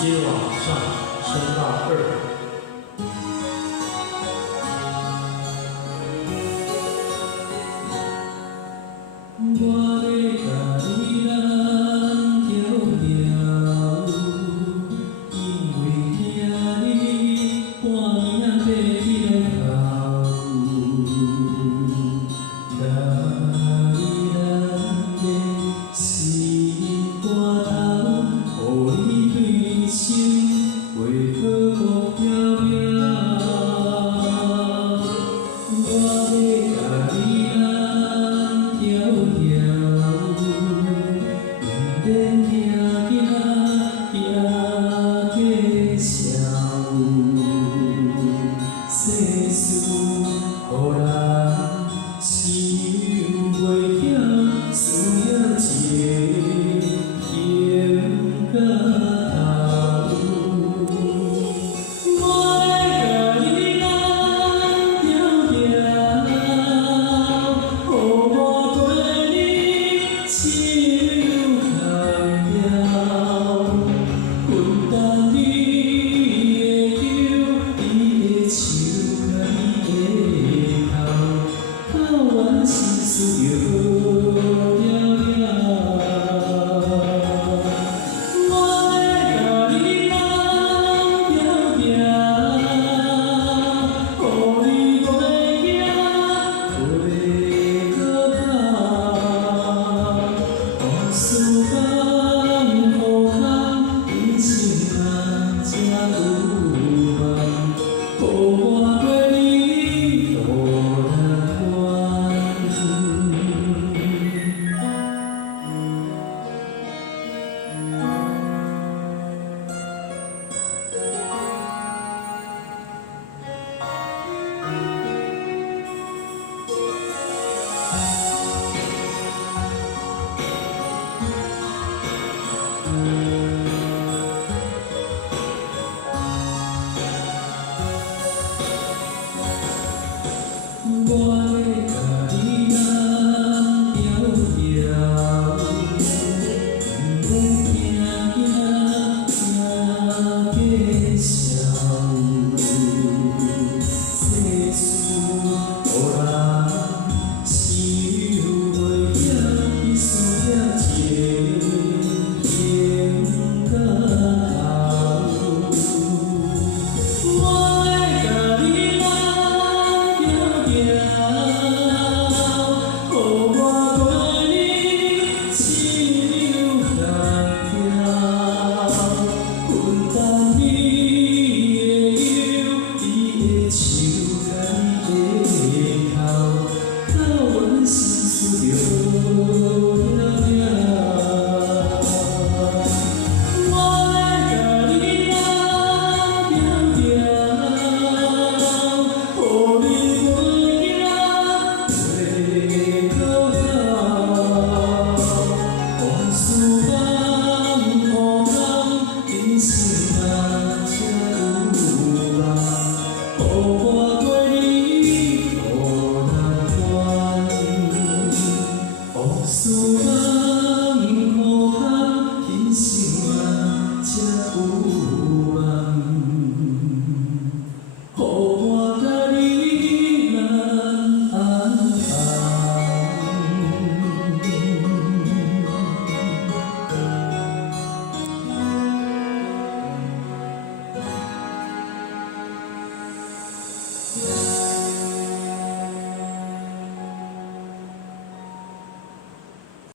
接往上升到2。我要甲你人条条，因为惊你半暝爬起来哭。甲你人的心肝头，予你对人生袂好无飘渺。我要甲你人条条，认真行行行过笑，世事予人想袂晓，需要一个情角头。我要甲你人条条，予我对你手牵条，分担你的忧，你的手甲你的头，透阮心事就好了了。我要甲你人条条，予你袂惊袂可怕，往事放好空，人生啊才有梦，予我对你路难关。我要甲你人条条，认真行行过笑，世事予人想袂晓，需要一个情角头。我要甲你人条条，予我对你手牵条，分担你的忧，你的手甲你的头，透阮心事就好了了。我要甲你人条条，予你袂惊袂可怕，往事放好空，人生啊才有梦，予我对你路难关。往事